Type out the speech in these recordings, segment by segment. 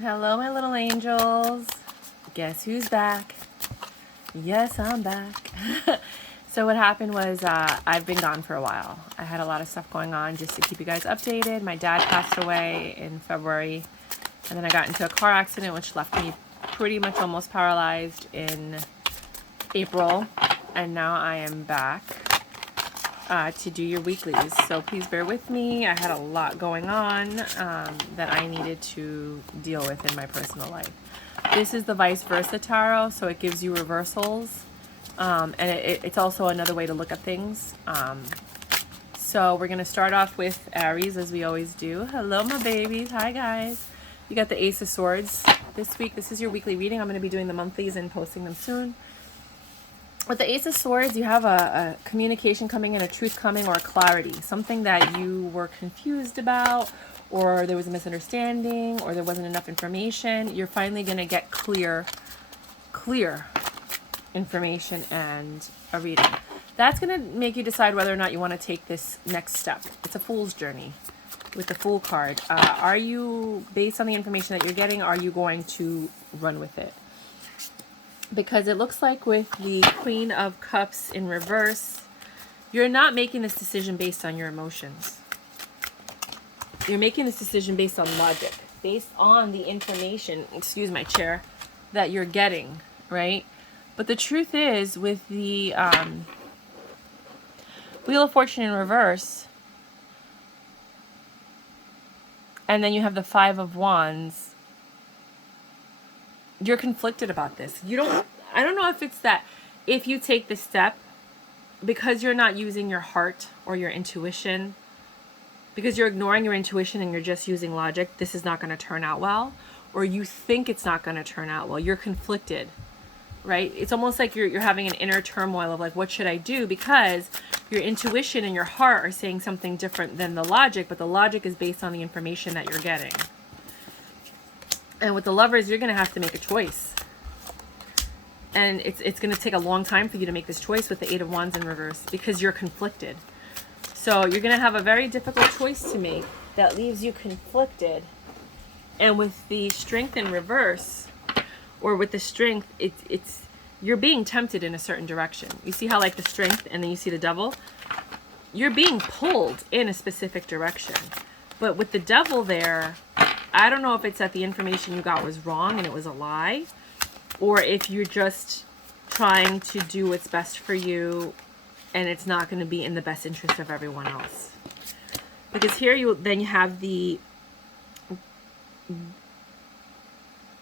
Hello, my little angels. Guess who's back? Yes, I'm back. So what happened was I've been gone for a while. I had a lot of stuff going on just to keep you guys updated. My dad passed away in February, and then I got into a car accident which left me pretty much almost paralyzed in April, and now I am back to do your weeklies. So please bear with me. I had a lot going on that I needed to deal with in my personal life. This is the vice versa tarot, so it gives you reversals, and it's also another way to look at things. So we're going to start off with Aries, as we always do. Hello, my babies. Hi, guys. You got the Ace of Swords this week. This is your weekly reading. I'm going to be doing the monthlies and posting them soon. With the Ace of Swords, you have a communication coming in, a truth coming, or a clarity. Something that you were confused about, or there was a misunderstanding, or there wasn't enough information. You're finally going to get clear information and a reading. That's going to make you decide whether or not you want to take this next step. It's a fool's journey with the Fool card. Are you, based on the information that you're getting, are you going to run with it? Because it looks like with the Queen of Cups in reverse, you're not making this decision based on your emotions. You're making this decision based on logic, based on the information, excuse my chair, that you're getting, right? But the truth is, with the Wheel of Fortune in reverse, and then you have the Five of Wands, you're conflicted about this. I don't know if it's that if you take this step, because you're not using your heart or your intuition, because you're ignoring your intuition and you're just using logic, this is not going to turn out well, or you think it's not going to turn out well. You're conflicted, right? It's almost like you're having an inner turmoil of like, what should I do? Because your intuition and your heart are saying something different than the logic, but the logic is based on the information that you're getting. And with the Lovers, you're going to have to make a choice. And it's going to take a long time for you to make this choice with the Eight of Wands in reverse, because you're conflicted. So you're going to have a very difficult choice to make that leaves you conflicted. And with the Strength in reverse, or with the Strength, it's you're being tempted in a certain direction. You see how like the Strength and then you see the Devil? You're being pulled in a specific direction. But with the Devil there, I don't know if it's that the information you got was wrong and it was a lie, or if you're just trying to do what's best for you and it's not going to be in the best interest of everyone else. Because here you have the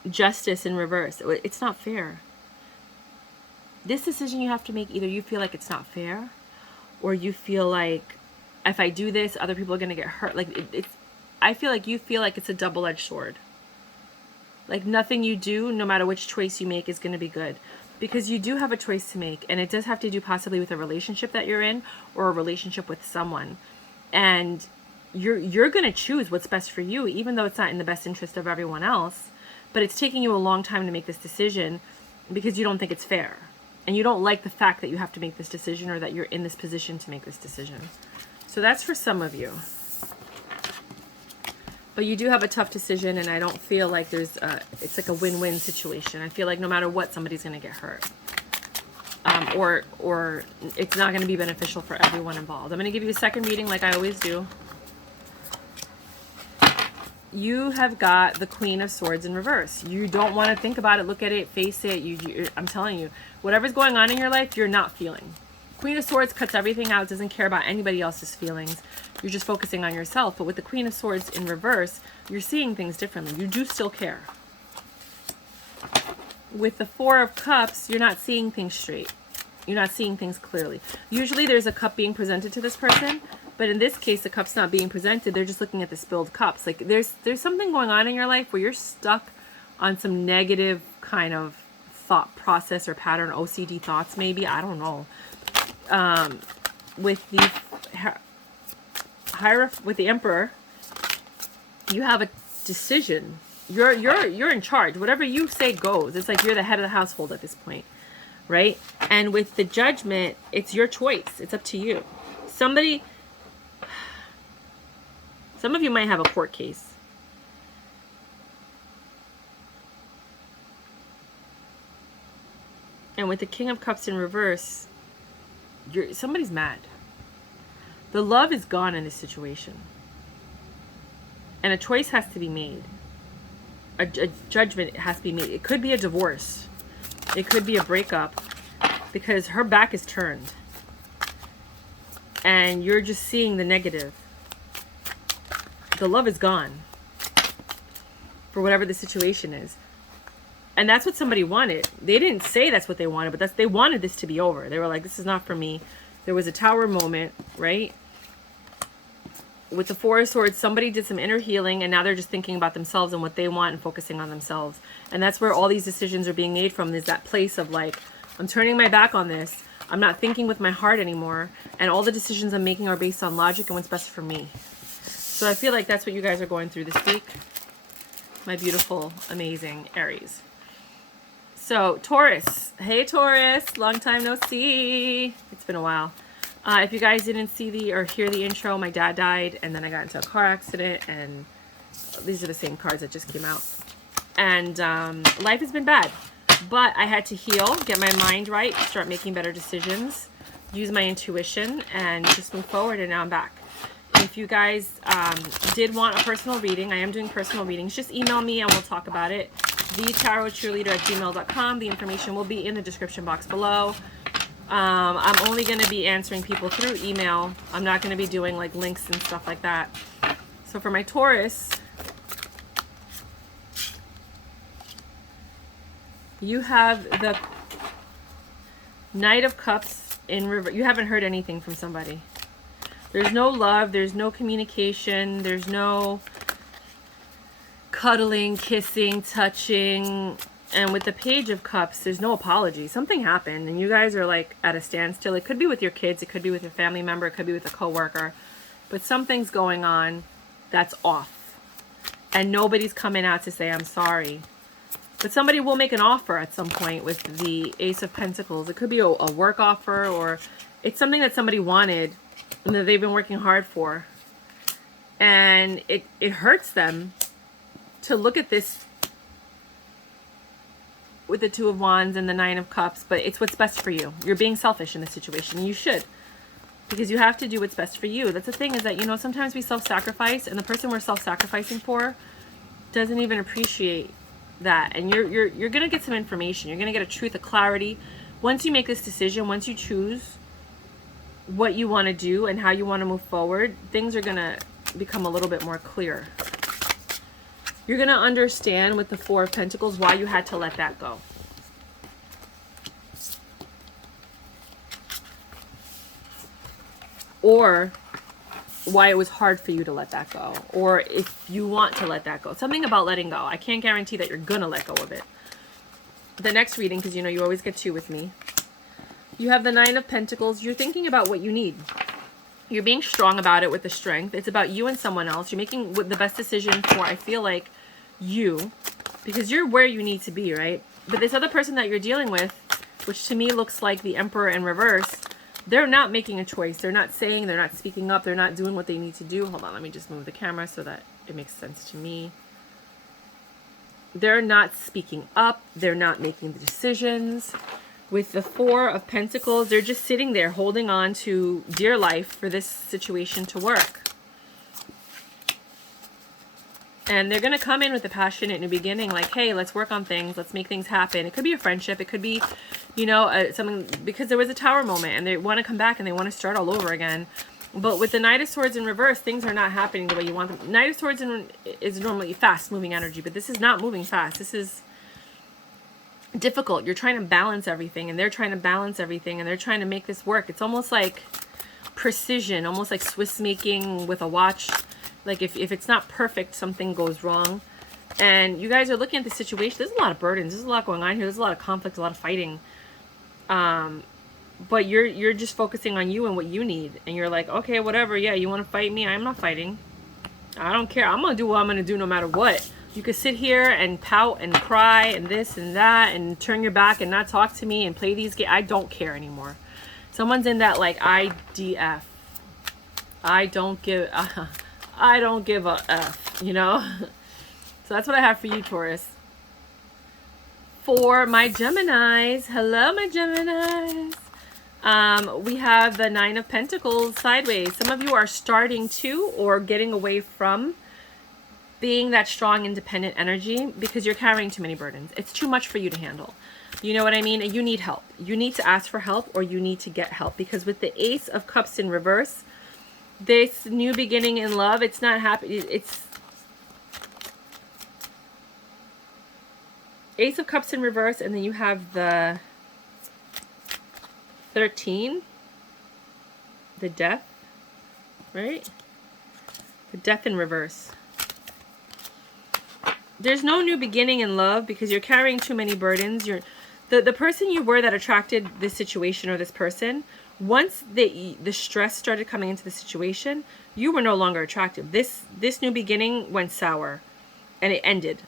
Justice in reverse. It's not fair. This decision you have to make, either you feel like it's not fair, or you feel like if I do this, other people are going to get hurt. Like I feel like you feel like it's a double-edged sword. Like nothing you do, no matter which choice you make, is going to be good. Because you do have a choice to make, and it does have to do possibly with a relationship that you're in, or a relationship with someone. And you're going to choose what's best for you, even though it's not in the best interest of everyone else. But it's taking you a long time to make this decision because you don't think it's fair. And you don't like the fact that you have to make this decision, or that you're in this position to make this decision. So that's for some of you. But you do have a tough decision, and I don't feel like there's it's like a win-win situation. I feel like no matter what, somebody's going to get hurt. Or it's not going to be beneficial for everyone involved. I'm going to give you a second reading like I always do. You have got the Queen of Swords in reverse. You don't want to think about it, look at it, face it. I'm telling you, whatever's going on in your life, you're not feeling. Queen of Swords cuts everything out, doesn't care about anybody else's feelings. You're just focusing on yourself. But with the Queen of Swords in reverse, you're seeing things differently. You do still care. With the Four of Cups, you're not seeing things straight. You're not seeing things clearly. Usually there's a cup being presented to this person, but in this case, the cup's not being presented. They're just looking at the spilled cups. Like there's something going on in your life where you're stuck on some negative kind of thought process or pattern, OCD thoughts maybe. I don't know. With the with the Emperor, you have a decision. You're in charge. Whatever you say goes. It's like you're the head of the household at this point, right? And with the Judgment, it's your choice. It's up to you. Some of you might have a court case. And with the King of Cups in reverse, somebody's mad. The love is gone in this situation. And a choice has to be made. A judgment has to be made. It could be a divorce. It could be a breakup. Because her back is turned. And you're just seeing the negative. The love is gone. For whatever the situation is. And that's what somebody wanted. They didn't say that's what they wanted, but they wanted this to be over. They were like, this is not for me. There was a Tower moment, right? With the Four of Swords, somebody did some inner healing, and now they're just thinking about themselves and what they want and focusing on themselves. And that's where all these decisions are being made from, is that place of like, I'm turning my back on this. I'm not thinking with my heart anymore. And all the decisions I'm making are based on logic and what's best for me. So I feel like that's what you guys are going through this week. My beautiful, amazing Aries. So, Taurus. Hey, Taurus. Long time no see. It's been a while. If you guys didn't see or hear the intro, my dad died, and then I got into a car accident, and these are the same cards that just came out. And life has been bad, but I had to heal, get my mind right, start making better decisions, use my intuition, and just move forward, and now I'm back. If you guys did want a personal reading, I am doing personal readings. Just email me and we'll talk about it. Thetarotcheerleader@gmail.com. The information will be in the description box below. I'm only going to be answering people through email. I'm not going to be doing like links and stuff like that. So for my Taurus, you have the Knight of Cups in reverse. You haven't heard anything from somebody. There's no love, there's no communication, there's no cuddling, kissing, touching. And with the Page of Cups, there's no apology. Something happened and you guys are like at a standstill. It could be with your kids, it could be with your family member, it could be with a coworker. But something's going on that's off. And nobody's coming out to say, I'm sorry. But somebody will make an offer at some point with the Ace of Pentacles. It could be a work offer, or it's something that somebody wanted and that they've been working hard for. And it hurts them to look at this with the Two of Wands and the Nine of Cups, but it's what's best for you. You're being selfish in this situation, and you should. Because you have to do what's best for you. That's the thing, is that, you know, sometimes we self-sacrifice, and the person we're self-sacrificing for doesn't even appreciate that. And you're going to get some information. You're going to get a truth, a clarity. Once you make this decision, once you choose what you want to do and how you want to move forward, things are going to become a little bit more clear. You're going to understand with the Four of Pentacles why you had to let that go. Or why it was hard for you to let that go. Or if you want to let that go. Something about letting go. I can't guarantee that you're going to let go of it. The next reading, because you know you always get two with me. You have the Nine of Pentacles. You're thinking about what you need. You're being strong about it with the strength. It's about you and someone else. You're making the best decision for, I feel like, you. Because you're where you need to be, right? But this other person that you're dealing with, which to me looks like the Emperor in reverse, they're not making a choice. They're not saying, they're not speaking up. They're not doing what they need to do. Hold on, let me just move the camera so that it makes sense to me. They're not speaking up. They're not making the decisions. With the Four of Pentacles, they're just sitting there holding on to dear life for this situation to work. And they're going to come in with a passion in the beginning, like, hey, let's work on things. Let's make things happen. It could be a friendship. It could be, you know, something, because there was a Tower moment and they want to come back and they want to start all over again. But with the Knight of Swords in reverse, things are not happening the way you want them. Knight of Swords is normally fast-moving energy, but this is not moving fast. This is difficult. You're trying to balance everything, and they're trying to balance everything, and they're trying to make this work. It's almost like precision, almost like Swiss making with a watch. Like if it's not perfect, something goes wrong. And you guys are looking at the situation. There's a lot of burdens. There's a lot going on here. There's a lot of conflict, a lot of fighting. But you're just focusing on you and what you need. And you're like, okay, whatever. Yeah, you want to fight me? I'm not fighting. I don't care. I'm going to do what I'm going to do no matter what. You could sit here and pout and cry and this and that and turn your back and not talk to me and play these games. I don't care anymore. Someone's in that like IDF. I don't give a F, you know? So that's what I have for you, Taurus. for my Geminis. Hello, my Geminis. We have the Nine of Pentacles sideways. Some of you are starting to or getting away from being that strong, independent energy because you're carrying too many burdens. It's too much for you to handle. You know what I mean? And you need help. You need to ask for help, or you need to get help, because with the Ace of Cups in reverse, this new beginning in love, it's not happy. It's Ace of Cups in reverse, and then you have the 13, the Death, right? The Death in reverse. There's no new beginning in love because you're carrying too many burdens. The person you were that attracted this situation or this person, once the stress started coming into the situation, you were no longer attractive. This new beginning went sour and it ended.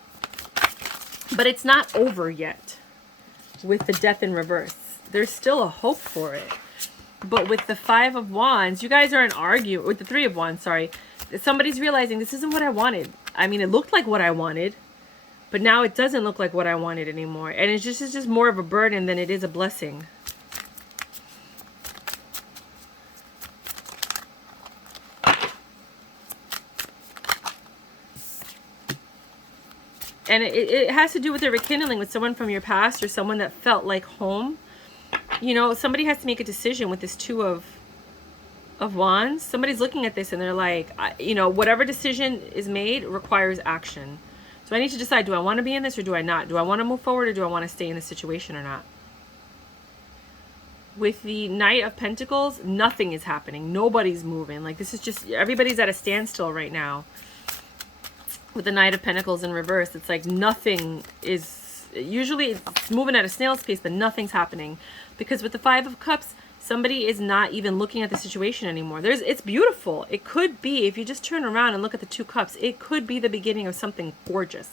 But it's not over yet with the Death in reverse. There's still a hope for it. But with the Five of Wands, you guys aren't arguing. With the Three of Wands, sorry. Somebody's realizing this isn't what I wanted. I mean, it looked like what I wanted, but now it doesn't look like what I wanted anymore. And it's just more of a burden than it is a blessing. And it has to do with the rekindling with someone from your past or someone that felt like home. You know, somebody has to make a decision with this Two of Wands. Somebody's looking at this and they're like, you know, whatever decision is made requires action. So I need to decide, do I want to be in this or do I not? Do I want to move forward or do I want to stay in this situation or not? With the Knight of Pentacles, nothing is happening. Nobody's moving. Like, this is just, everybody's at a standstill right now. With the Knight of Pentacles in reverse, it's like nothing is, usually it's moving at a snail's pace, but nothing's happening. Because with the Five of Cups, somebody is not even looking at the situation anymore. It's beautiful. It could be, if you just turn around and look at the Two Cups, it could be the beginning of something gorgeous,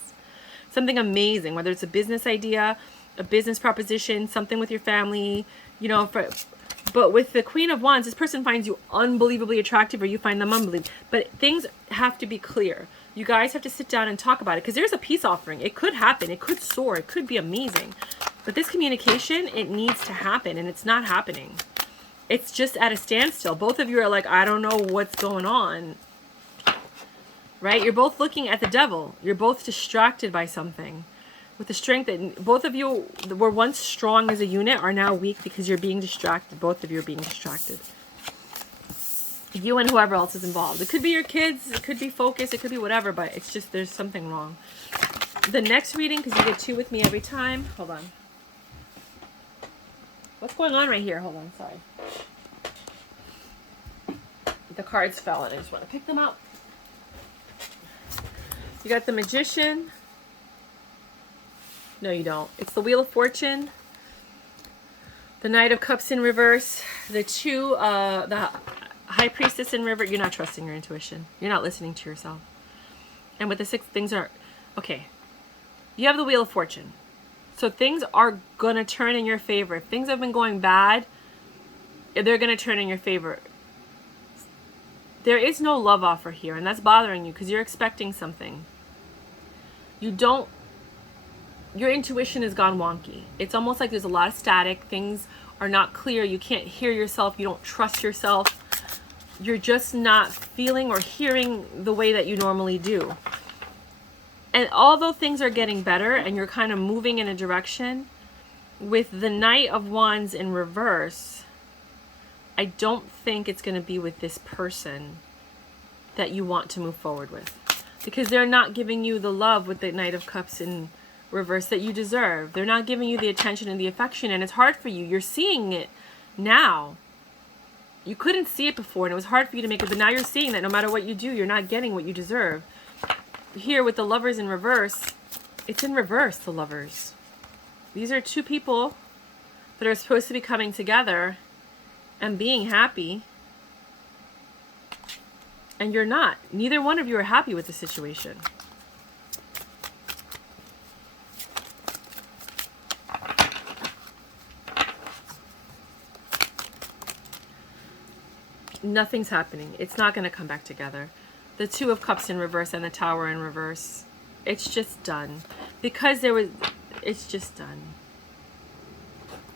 something amazing, whether it's a business idea, a business proposition, something with your family, you know. But with the Queen of Wands, this person finds you unbelievably attractive or you find them unbelievable. But things have to be clear. You guys have to sit down and talk about it, because there's a peace offering. It could happen. It could soar. It could be amazing. But this communication, it needs to happen, and it's not happening. It's just at a standstill. Both of you are like, I don't know what's going on. Right? You're both looking at the devil. You're both distracted by something. With the strength that both of you were once strong as a unit are now weak because you're being distracted. Both of you are being distracted. You and whoever else is involved. It could be your kids. It could be focus. It could be whatever. But it's just, there's something wrong. The next reading, because you get two with me every time. Hold on. What's going on right here? Hold on. Sorry. The cards fell and I just want to pick them up. You got the Magician. No, you don't. It's the Wheel of Fortune. The Knight of Cups in reverse. The High Priestess in reverse. You're not trusting your intuition. You're not listening to yourself. And with the six, things are... Okay. You have the Wheel of Fortune. So things are going to turn in your favor. If things have been going bad, they're going to turn in your favor. There is no love offer here, and that's bothering you because you're expecting something. You don't... Your intuition has gone wonky. It's almost like there's a lot of static. Things are not clear. You can't hear yourself. You don't trust yourself. You're just not feeling or hearing the way that you normally do. And although things are getting better and you're kind of moving in a direction, with the Knight of Wands in reverse, I don't think it's going to be with this person that you want to move forward with. Because they're not giving you the love with the Knight of Cups in reverse that you deserve. They're not giving you the attention and the affection, and it's hard for you. You're seeing it now. You couldn't see it before, and it was hard for you to make it, but now you're seeing that no matter what you do, you're not getting what you deserve. Here with the Lovers in reverse, it's in reverse, the Lovers. These are two people that are supposed to be coming together and being happy, and you're not. Neither one of you are happy with the situation. Nothing's happening. It's not going to come back together. The Two of Cups in reverse and the Tower in reverse. It's just done. Because there was... It's just done.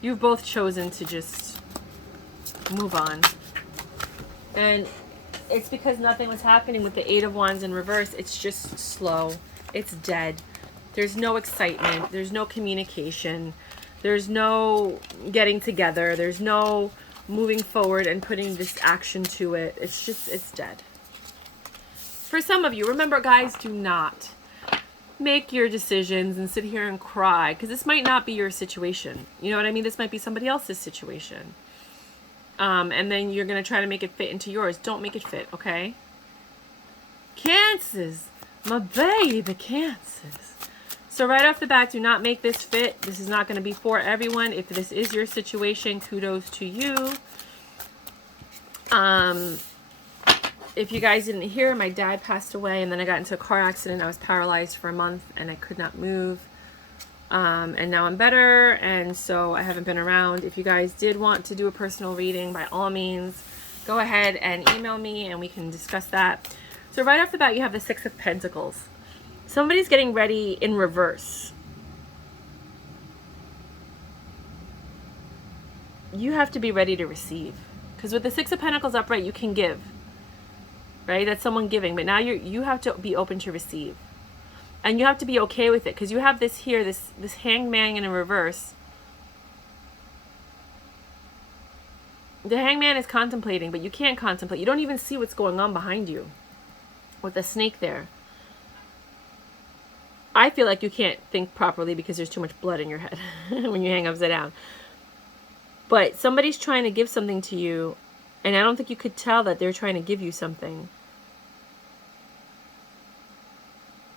You've both chosen to just move on. And it's because nothing was happening with the Eight of Wands in reverse. It's just slow. It's dead. There's no excitement. There's no communication. There's no getting together. There's no moving forward and putting this action to it. It's dead. For some of you, remember guys, do not make your decisions and sit here and cry, because this might not be your situation. You know what I mean? This might be somebody else's situation. And then you're going to try to make it fit into yours. Don't make it fit, okay? Cancers. My baby Cancers. So right off the bat, do not make this fit. This is not going to be for everyone. If this is your situation, kudos to you. If you guys didn't hear, my dad passed away, and then I got into a car accident. I was paralyzed for a month, and I could not move. And now I'm better, and so I haven't been around. If you guys did want to do a personal reading, by all means, go ahead and email me, and we can discuss that. So right off the bat, you have the Six of Pentacles. Somebody's getting ready in reverse. You have to be ready to receive. Because with the Six of Pentacles upright, you can give. Right? That's someone giving. But now you have to be open to receive. And you have to be okay with it. Because you have this here, this Hanged Man in reverse. The Hanged Man is contemplating, but you can't contemplate. You don't even see what's going on behind you. With the snake there. I feel like you can't think properly because there's too much blood in your head when you hang upside down. But somebody's trying to give something to you, and I don't think you could tell that they're trying to give you something.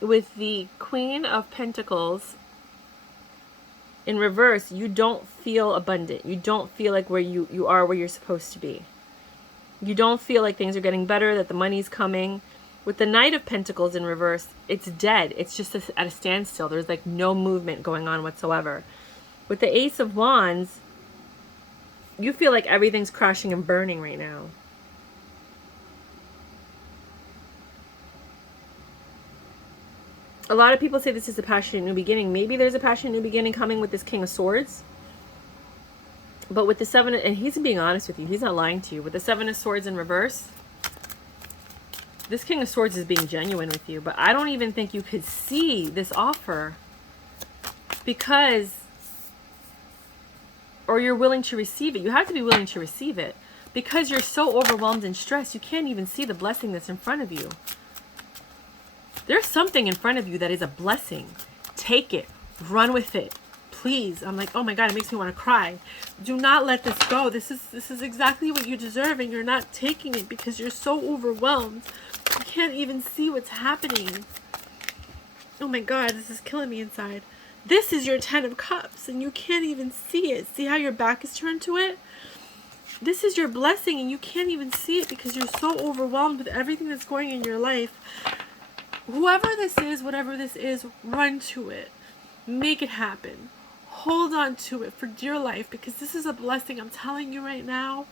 With the Queen of Pentacles in reverse, you don't feel abundant. You don't feel like where you are where you're supposed to be. You don't feel like things are getting better, that the money's coming. With the Knight of Pentacles in reverse, it's dead. It's just at a standstill. There's like no movement going on whatsoever. With the Ace of Wands, you feel like everything's crashing and burning right now. A lot of people say this is a passionate new beginning. Maybe there's a passionate new beginning coming with this King of Swords. But with the Seven, and he's being honest with you, he's not lying to you. With the Seven of Swords in reverse, this King of Swords is being genuine with you. But I don't even think you could see this offer. Because, or you're willing to receive it. You have to be willing to receive it. Because you're so overwhelmed and stressed, you can't even see the blessing that's in front of you. There's something in front of you that is a blessing. Take it. Run with it. Please. I'm like, oh my God, it makes me want to cry. Do not let this go. This is exactly what you deserve, and you're not taking it because you're so overwhelmed. You can't even see what's happening. Oh my God, this is killing me inside. This is your Ten of Cups, and you can't even see it. See how your back is turned to it? This is your blessing, and you can't even see it because you're so overwhelmed with everything that's going in your life. Whoever this is, whatever this is, run to it. Make it happen. Hold on to it for dear life, because this is a blessing. I'm telling you right now,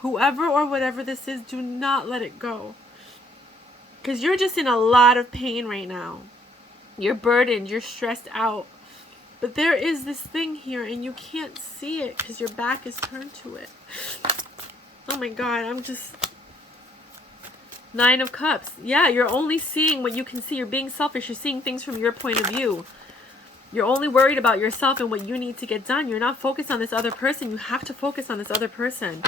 whoever or whatever this is, do not let it go. Because you're just in a lot of pain right now. You're burdened. You're stressed out. But there is this thing here, and you can't see it because your back is turned to it. Oh my God, I'm just... Nine of Cups. Yeah, you're only seeing what you can see. You're being selfish. You're seeing things from your point of view. You're only worried about yourself and what you need to get done. You're not focused on this other person. You have to focus on this other person.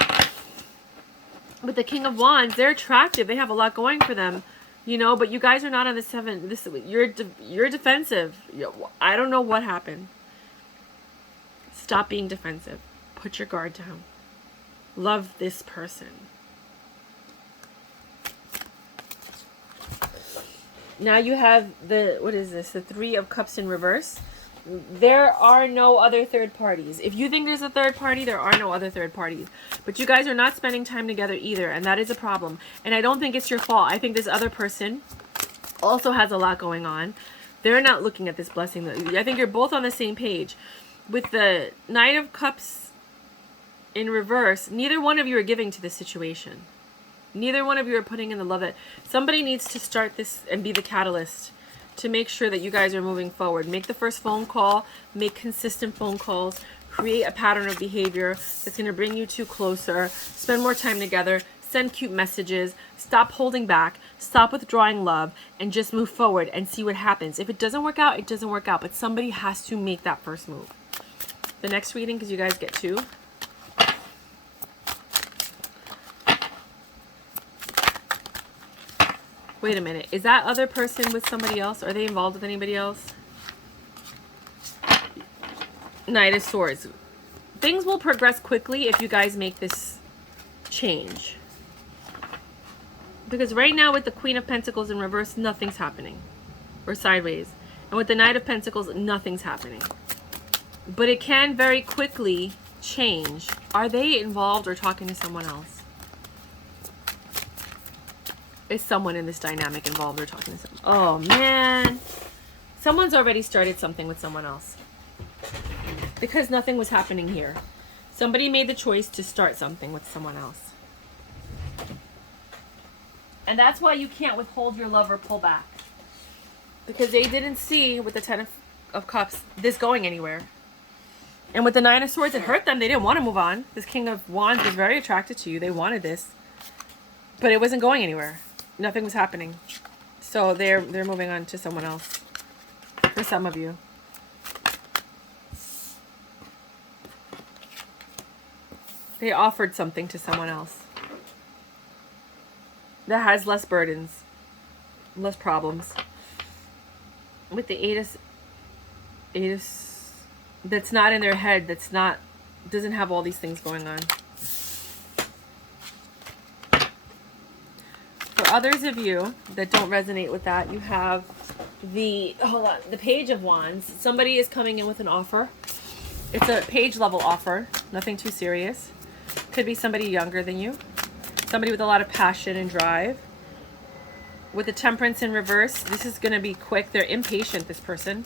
With the King of Wands, they're attractive. They have a lot going for them, you know, but you guys are not on the seven. You're defensive. I don't know what happened. Stop being defensive. Put your guard down. Love this person. Now you have the, what is this? The Three of Cups in reverse. There are no other third parties. If you think there's a third party, there are no other third parties. But you guys are not spending time together either, and that is a problem. And I don't think it's your fault. I think this other person also has a lot going on. They're not looking at this blessing. I think you're both on the same page. With the Knight of Cups in reverse, neither one of you are giving to this situation. Neither one of you are putting in the love that somebody needs to start this and be the catalyst to make sure that you guys are moving forward. Make the first phone call, make consistent phone calls, create a pattern of behavior that's going to bring you two closer, spend more time together, send cute messages, stop holding back, stop withdrawing love, and just move forward and see what happens. If it doesn't work out, it doesn't work out, but somebody has to make that first move. The next reading, because you guys get two. Wait a minute. Is that other person with somebody else? Are they involved with anybody else? Knight of Swords. Things will progress quickly if you guys make this change. Because right now with the Queen of Pentacles in reverse, nothing's happening. Or sideways. And with the Knight of Pentacles, nothing's happening. But it can very quickly change. Are they involved or talking to someone else? Is someone in this dynamic involved or talking to someone? Oh, man. Someone's already started something with someone else. Because nothing was happening here. Somebody made the choice to start something with someone else. And that's why you can't withhold your love or pull back. Because they didn't see, with the Ten of Cups, this going anywhere. And with the Nine of Swords, it hurt them. They didn't want to move on. This King of Wands was very attracted to you. They wanted this. But it wasn't going anywhere. Nothing was happening. So they're moving on to someone else. For some of you. They offered something to someone else. That has less burdens. Less problems. With the Eight of that's not in their head, doesn't have all these things going on. For others of you that don't resonate with that, you have the Page of Wands. Somebody is coming in with an offer. It's a page level offer, nothing too serious. Could be somebody younger than you. Somebody with a lot of passion and drive. With the Temperance in reverse, this is going to be quick. They're impatient, this person.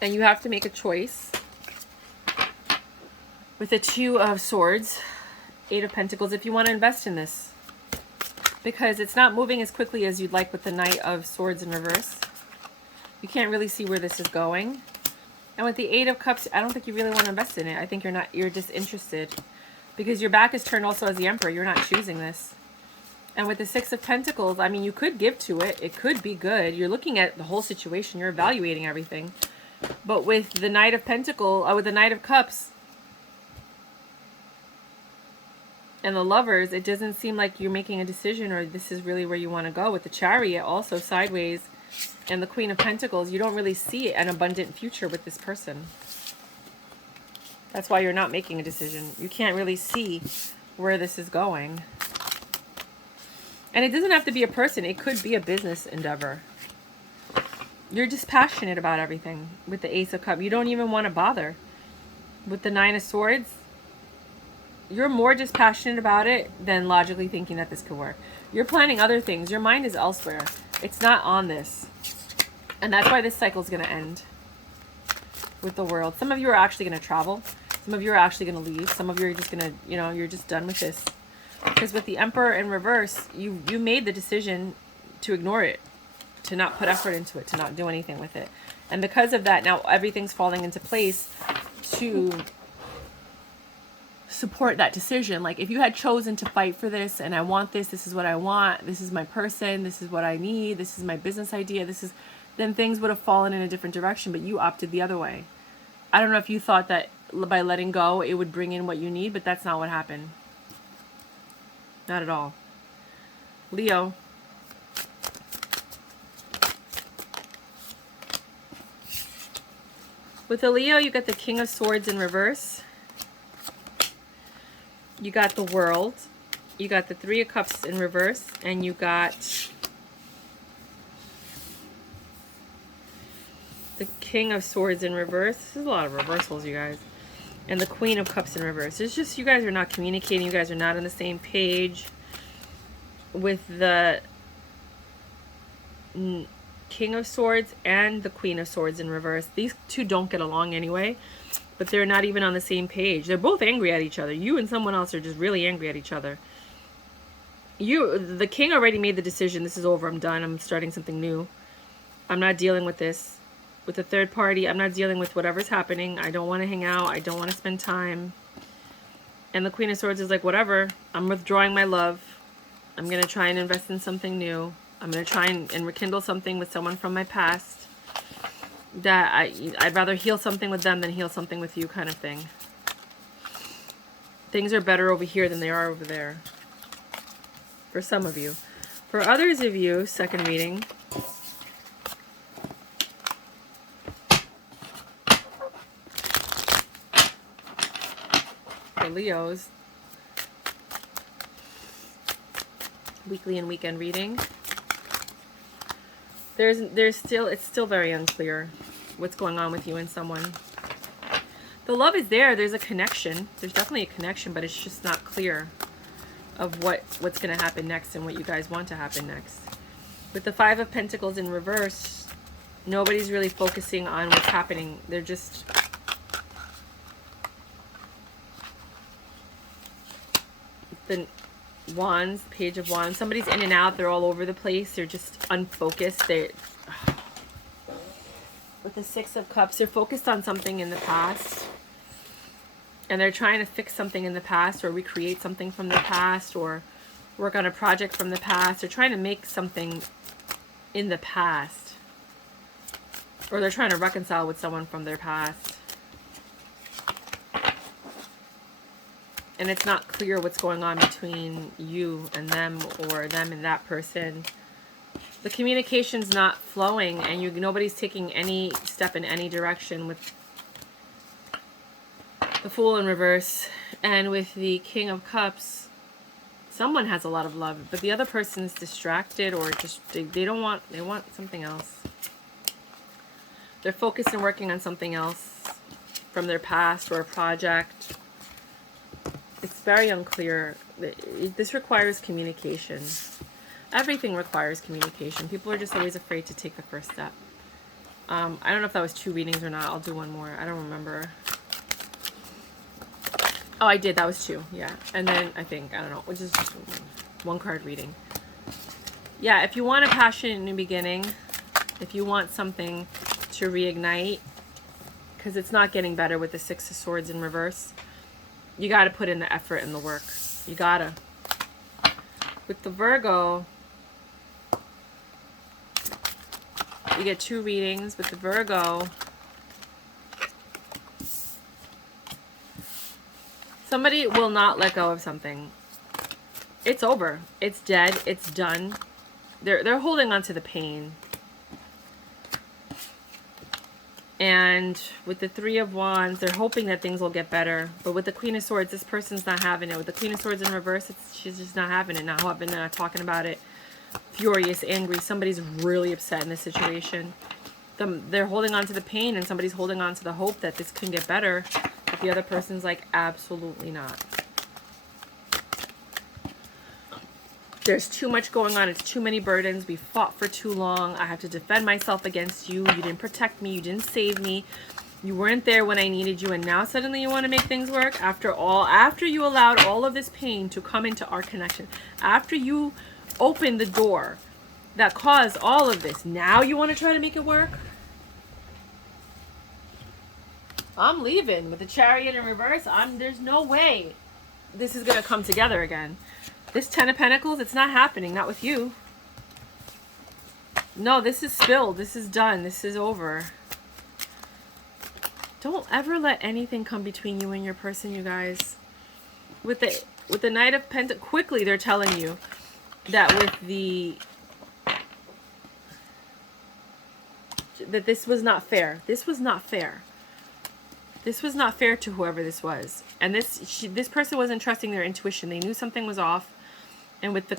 And you have to make a choice. With the Two of Swords, Eight of Pentacles, if you want to invest in this. Because it's not moving as quickly as you'd like with the Knight of Swords in reverse. You can't really see where this is going. And with the Eight of Cups, I don't think you really want to invest in it. I think you're disinterested. Because your back is turned also as the Emperor. You're not choosing this. And with the Six of Pentacles, I mean, you could give to it. It could be good. You're looking at the whole situation. You're evaluating everything. But with the Knight of Pentacles, with the Knight of Cups, and the Lovers, it doesn't seem like you're making a decision or this is really where you want to go. With the Chariot also sideways and the Queen of Pentacles, you don't really see an abundant future with this person. That's why you're not making a decision. You can't really see where this is going. And it doesn't have to be a person. It could be a business endeavor. You're just passionate about everything with the Ace of Cups. You don't even want to bother. With the Nine of Swords, you're more just passionate about it than logically thinking that this could work. You're planning other things. Your mind is elsewhere. It's not on this. And that's why this cycle is going to end with the World. Some of you are actually going to travel. Some of you are actually going to leave. Some of you are just going to, you're just done with this. Because with the Emperor in reverse, you made the decision to ignore it. To not put effort into it, to not do anything with it. And because of that, now everything's falling into place to support that decision. Like if you had chosen to fight for this and I want this, this is what I want, this is my person, this is what I need, this is my business idea, then things would have fallen in a different direction, but you opted the other way. I don't know if you thought that by letting go, it would bring in what you need, but that's not what happened. Not at all. Leo. With the Leo, you got the King of Swords in reverse. You got the World. You got the Three of Cups in reverse. And you got the King of Swords in reverse. This is a lot of reversals, you guys. And the Queen of Cups in reverse. It's just you guys are not communicating. You guys are not on the same page. With the King of Swords and the Queen of Swords in reverse. These two don't get along anyway. but they're not even on the same page. They're both angry at each other. You and someone else are just really angry at each other. The king already made the decision. This is over. I'm done. I'm starting something new. I'm not dealing with this. With the third party, I'm not dealing with whatever's happening. I don't want to hang out. I don't want to spend time. And the Queen of Swords is like, whatever. I'm withdrawing my love. I'm going to try and invest in something new. I'm going to try and rekindle something with someone from my past. That I'd rather heal something with them than heal something with you, kind of thing. Things are better over here than they are over there. For some of you. For others of you, second reading. For Leos. Weekly and weekend reading. It's still very unclear what's going on with you and someone. The love is there. There's a connection. There's definitely a connection, but it's just not clear of what's going to happen next and what you guys want to happen next. With the Five of Pentacles in reverse, nobody's really focusing on what's happening. They're just the Wands, Page of Wands. Somebody's in and out. They're all over the place. They're just unfocused. With the Six of Cups, they're focused on something in the past. And they're trying to fix something in the past or recreate something from the past or work on a project from the past. They're trying to make something in the past. Or they're trying to reconcile with someone from their past. And it's not clear what's going on between you and them or them and that person. The communication's not flowing and nobody's taking any step in any direction with the Fool in reverse. And with the King of Cups, someone has a lot of love, but the other person's distracted or just they want something else. They're focused and working on something else from their past or a project. It's very unclear. This requires communication. Everything requires communication. People are just always afraid to take the first step. I don't know if that was 2 readings or not. I'll do one more. I don't remember. Oh, I did. That was 2. Yeah. And then I think, I don't know, which is just 1 card reading. Yeah, if you want a passionate new beginning, if you want something to reignite, because it's not getting better with the Six of Swords in reverse, you got to put in the effort and the work. You got to. With the Virgo, you get 2 readings. With the Virgo, somebody will not let go of something. It's over. It's dead. It's done. They're holding on to the pain. And with the Three of Wands, they're hoping that things will get better. But with the Queen of Swords, this person's not having it. With the Queen of Swords in reverse, she's just not having it. Not hoping, not talking about it. Furious, angry. Somebody's really upset in this situation. They're holding on to the pain, and somebody's holding on to the hope that this can get better. But the other person's like, absolutely not. There's too much going on. It's too many burdens. We fought for too long. I have to defend myself against you. You didn't protect me. You didn't save me. You weren't there when I needed you. And now suddenly you want to make things work? After you allowed all of this pain to come into our connection. After you opened the door that caused all of this. Now you want to try to make it work? I'm leaving. With the Chariot in reverse, there's no way this is going to come together again. This Ten of Pentacles, it's not happening. Not with you. No, this is spilled. This is done. This is over. Don't ever let anything come between you and your person, you guys. With the Knight of Pentacles, quickly they're telling you that that this was not fair. This was not fair. This was not fair to whoever this was. And this person wasn't trusting their intuition. They knew something was off. And with the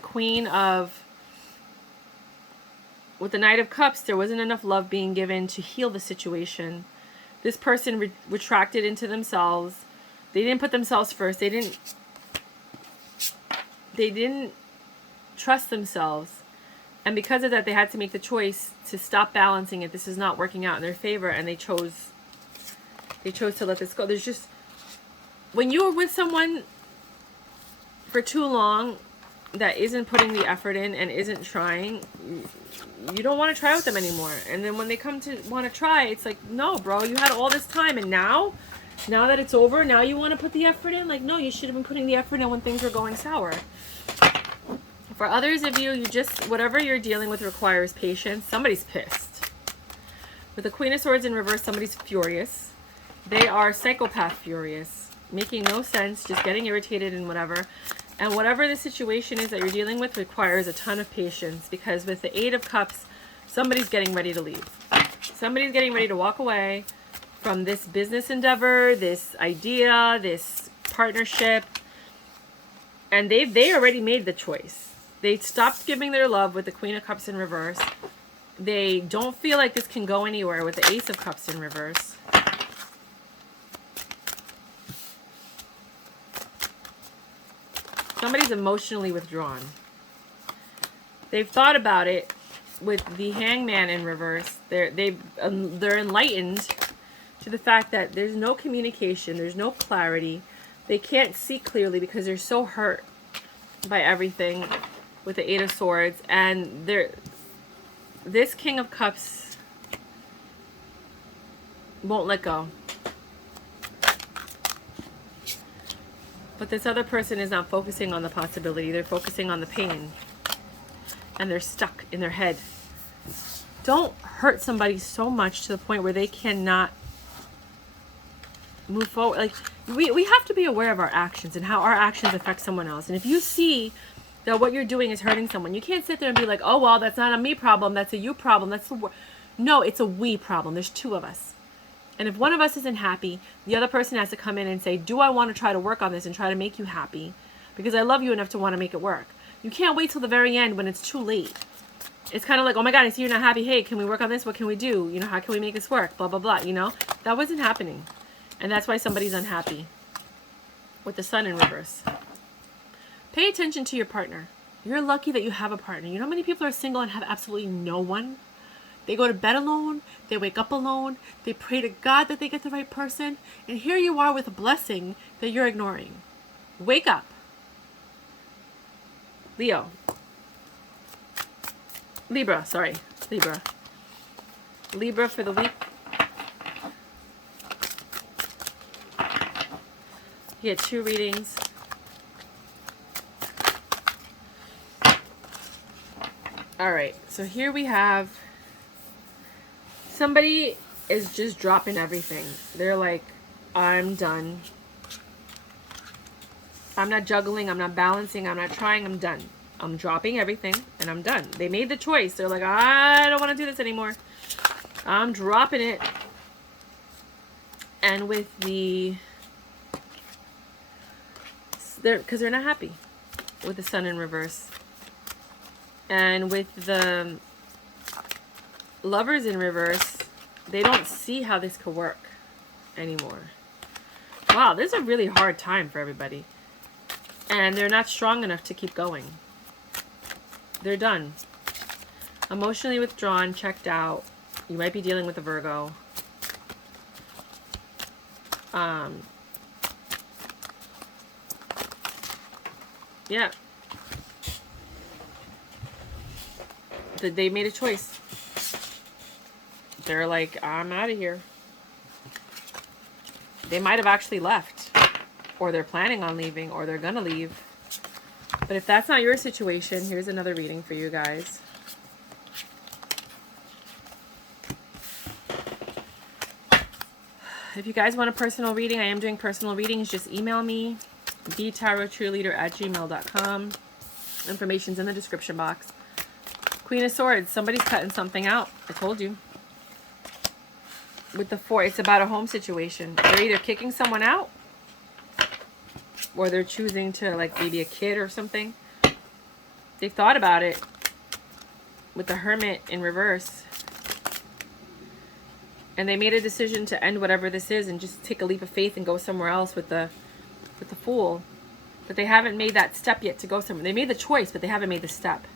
with the Knight of Cups, there wasn't enough love being given to heal the situation. This person retracted into themselves. They didn't put themselves first. They didn't trust themselves. And because of that, they had to make the choice to stop balancing it. This is not working out in their favor. And they chose They chose to let this go. There's just, when you're with someone for too long that isn't putting the effort in and isn't trying, you don't want to try with them anymore. And then when they come to want to try, it's like, no, bro, you had all this time, and now that it's over, now you want to put the effort in? Like, no, you should have been putting the effort in when things were going sour. For others of you, you just, whatever you're dealing with requires patience. Somebody's pissed. With the Queen of Swords in reverse, somebody's furious. They are psychopath furious, making no sense, just getting irritated and whatever. And whatever the situation is that you're dealing with requires a ton of patience, because with the Eight of Cups, somebody's getting ready to leave. Somebody's getting ready to walk away from this business endeavor, this idea, this partnership. And they already made the choice. They stopped giving their love with the Queen of Cups in reverse. They don't feel like this can go anywhere with the Ace of Cups in reverse. Somebody's emotionally withdrawn. They've thought about it with the Hangman in reverse. They're enlightened to the fact that there's no communication, there's no clarity. They can't see clearly because they're so hurt by everything with the Eight of Swords. And this King of Cups won't let go. But this other person is not focusing on the possibility. They're focusing on the pain. And they're stuck in their head. Don't hurt somebody so much to the point where they cannot move forward. Like, we have to be aware of our actions and how our actions affect someone else. And if you see that what you're doing is hurting someone, you can't sit there and be like, oh, well, that's not a me problem. That's a you problem. That's the No, it's a we problem. There's two of us. And if one of us isn't happy, the other person has to come in and say, do I want to try to work on this and try to make you happy? Because I love you enough to want to make it work. You can't wait till the very end when it's too late. It's kind of like, oh my God, I see you're not happy. Hey, can we work on this? What can we do? You know, how can we make this work? Blah, blah, blah. You know, that wasn't happening. And that's why somebody's unhappy with the Sun in reverse. Pay attention to your partner. You're lucky that you have a partner. You know how many people are single and have absolutely no one? They go to bed alone. They wake up alone. They pray to God that they get the right person. And here you are with a blessing that you're ignoring. Wake up. Leo. Libra, sorry. Libra. Libra for the week. You get 2 readings. Alright, so here we have somebody is just dropping everything. They're like, I'm done. I'm not juggling. I'm not balancing. I'm not trying. I'm done. I'm dropping everything and I'm done. They made the choice. They're like, I don't want to do this anymore. I'm dropping it. And with the... because they're not happy with the Sun in reverse. And with the Lovers in reverse, they don't see how this could work anymore. Wow, this is a really hard time for everybody. And they're not strong enough to keep going. They're done. Emotionally withdrawn, checked out. You might be dealing with a Virgo. Yeah. They made a choice. They're like, I'm out of here. They might have actually left. Or they're planning on leaving. Or they're gonna leave. But if that's not your situation, here's another reading for you guys. If you guys want a personal reading, I am doing personal readings. Just email me. Thetarotcheerleader@gmail.com. Information's in the description box. Queen of Swords. Somebody's cutting something out. I told you. With the 4, it's about a home situation. They're either kicking someone out, or they're choosing to, like, maybe a kid or something. They've thought about it with the Hermit in reverse. And they made a decision to end whatever this is and just take a leap of faith and go somewhere else with the Fool. But they haven't made that step yet to go somewhere. They made the choice, but they haven't made the step.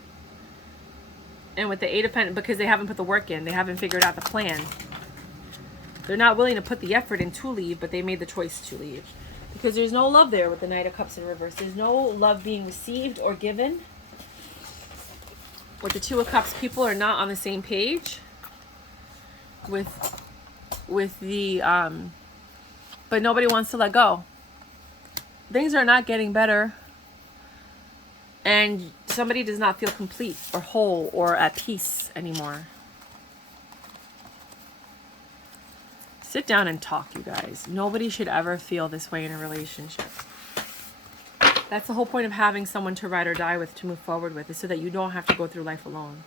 And with the 8 of Pentacles, because they haven't put the work in. They haven't figured out the plan. They're not willing to put the effort in to leave, but they made the choice to leave. Because there's no love there with the Knight of Cups in reverse. There's no love being received or given. With the Two of Cups, people are not on the same page with the, but nobody wants to let go. Things are not getting better. And somebody does not feel complete or whole or at peace anymore. Sit down and talk, you guys. Nobody should ever feel this way in a relationship. That's the whole point of having someone to ride or die with, to move forward with, is so that you don't have to go through life alone.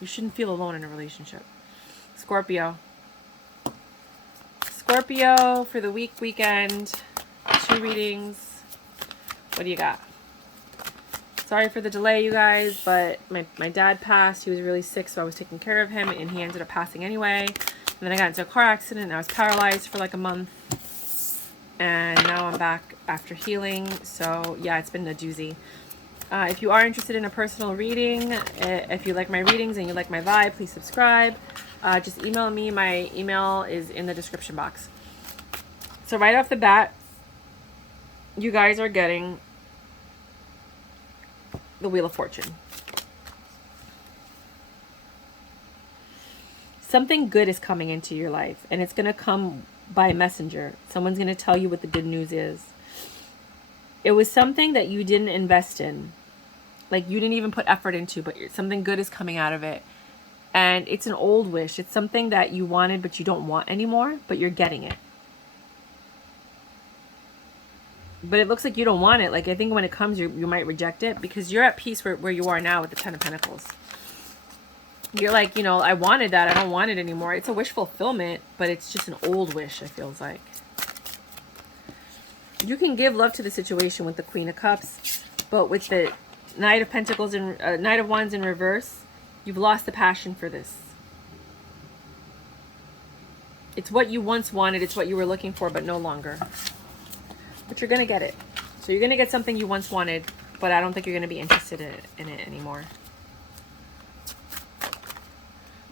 You shouldn't feel alone in a relationship. Scorpio. Scorpio for the weekend. 2 readings. What do you got? Sorry for the delay, you guys, but my dad passed. He was really sick, so I was taking care of him, and he ended up passing anyway. And then I got into a car accident, and I was paralyzed for like a month. And now I'm back after healing. So, yeah, it's been a doozy. If you are interested in a personal reading, if you like my readings and you like my vibe, please subscribe. Just email me. My email is in the description box. So right off the bat, you guys are getting the Wheel of Fortune. Something good is coming into your life, and it's going to come by messenger. Someone's going to tell you what the good news is. It was something that you didn't invest in. Like, you didn't even put effort into, but something good is coming out of it. And it's an old wish. It's something that you wanted, but you don't want anymore, but you're getting it. But it looks like you don't want it. Like, I think when it comes, you might reject it, because you're at peace where you are now with the Ten of Pentacles. You're like, you know, I wanted that. I don't want it anymore. It's a wish fulfillment, but it's just an old wish, it feels like. You can give love to the situation with the Queen of Cups, but with the Knight of Pentacles and Knight of Wands in reverse, you've lost the passion for this. It's what you once wanted. It's what you were looking for, but no longer. But you're going to get it. So you're going to get something you once wanted, but I don't think you're going to be interested in it anymore.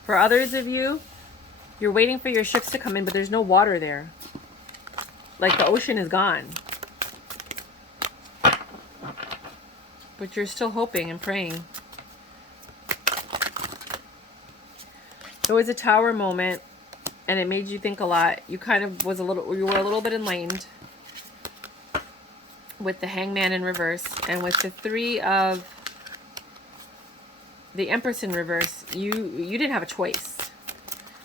For others of you, you're waiting for your ships to come in, but there's no water there. Like, the ocean is gone. But you're still hoping and praying. There was a Tower moment, and it made you think a lot. You kind of was you were a little bit enlightened with the Hangman in reverse, and with the Three of the Empress in reverse, you didn't have a choice.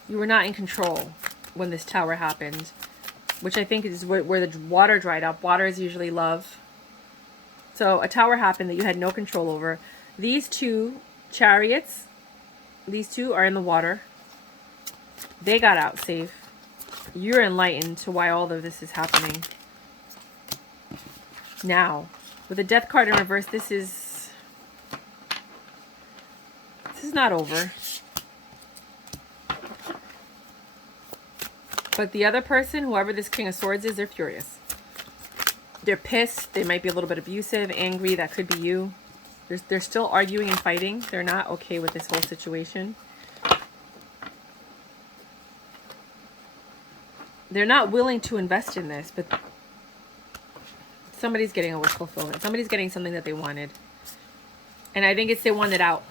You were not in control when this Tower happened, which I think is where the water dried up. Water is usually love. So a Tower happened that you had no control over. These two Chariots, these two are in the water. They got out safe. You're enlightened to why all of this is happening. Now, with the Death card in reverse, this is not over. But the other person, whoever this King of Swords is, they're furious. They're pissed. They might be a little bit abusive, angry. That could be you. They're still arguing and fighting. They're not okay with this whole situation. They're not willing to invest in this, but somebody's getting a wish fulfillment. Somebody's getting something that they wanted. And I think it's they wanted out.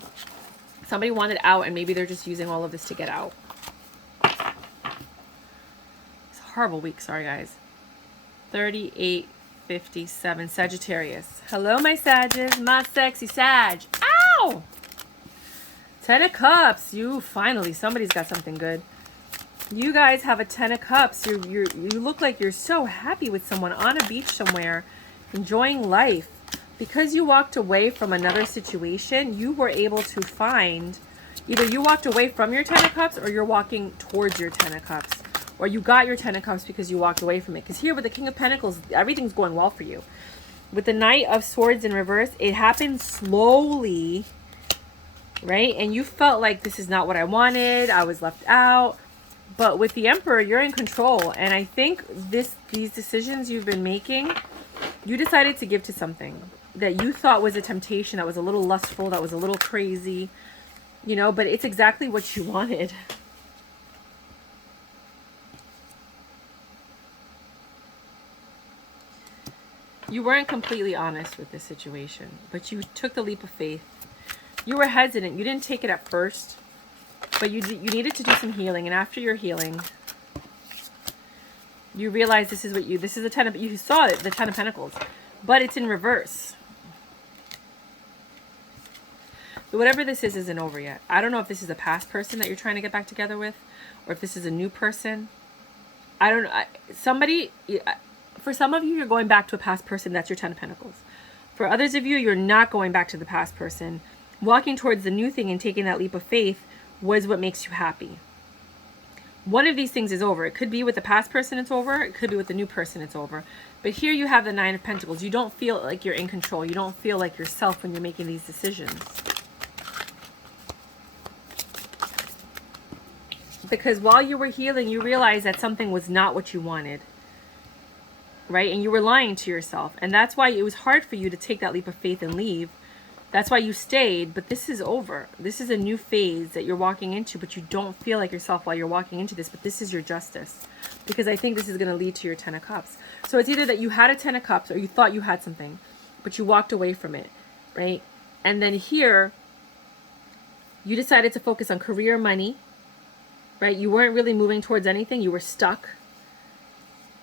Somebody wanted out, and maybe they're just using all of this to get out. It's a horrible week. Sorry, guys. 3857. Sagittarius. Hello, my Sages. My sexy Sag. Ow! 10 of Cups. You finally. Somebody's got something good. You guys have a 10 of Cups. You look like you're so happy with someone on a beach somewhere, enjoying life. Because you walked away from another situation, you were able to find, either you walked away from your 10 of Cups, or you're walking towards your 10 of Cups. Or you got your 10 of Cups because you walked away from it. Because here with the King of Pentacles, everything's going well for you. With the Knight of Swords in reverse, it happened slowly, right? And you felt like, this is not what I wanted. I was left out. But with the Emperor, you're in control. And I think these decisions you've been making, you decided to give to something that you thought was a temptation, that was a little lustful, that was a little crazy, you know, but it's exactly what you wanted. You weren't completely honest with this situation, but you took the leap of faith. You were hesitant. You didn't take it at first, but you needed to do some healing. And after your healing, you realize this is the 10 of, you saw it, the 10 of Pentacles, but it's in reverse. But whatever this is isn't over yet. I don't know if this is a past person that you're trying to get back together with, or if this is a new person. I don't know. For some of you, you're going back to a past person. That's your 10 of Pentacles. For others of you, you're not going back to the past person. Walking towards the new thing and taking that leap of faith was what makes you happy. One of these things is over. It could be with the past person it's over. It could be with the new person it's over. But here you have the 9 of Pentacles. You don't feel like you're in control. You don't feel like yourself when you're making these decisions. Because while you were healing, you realized that something was not what you wanted. Right? And you were lying to yourself. And that's why it was hard for you to take that leap of faith and leave. That's why you stayed. But this is over. This is a new phase that you're walking into. But you don't feel like yourself while you're walking into this. But this is your justice. Because I think this is going to lead to your 10 of Cups. So it's either that you had a 10 of Cups or you thought you had something. But you walked away from it. Right? And then here, you decided to focus on career, money. Right? You weren't really moving towards anything. You were stuck.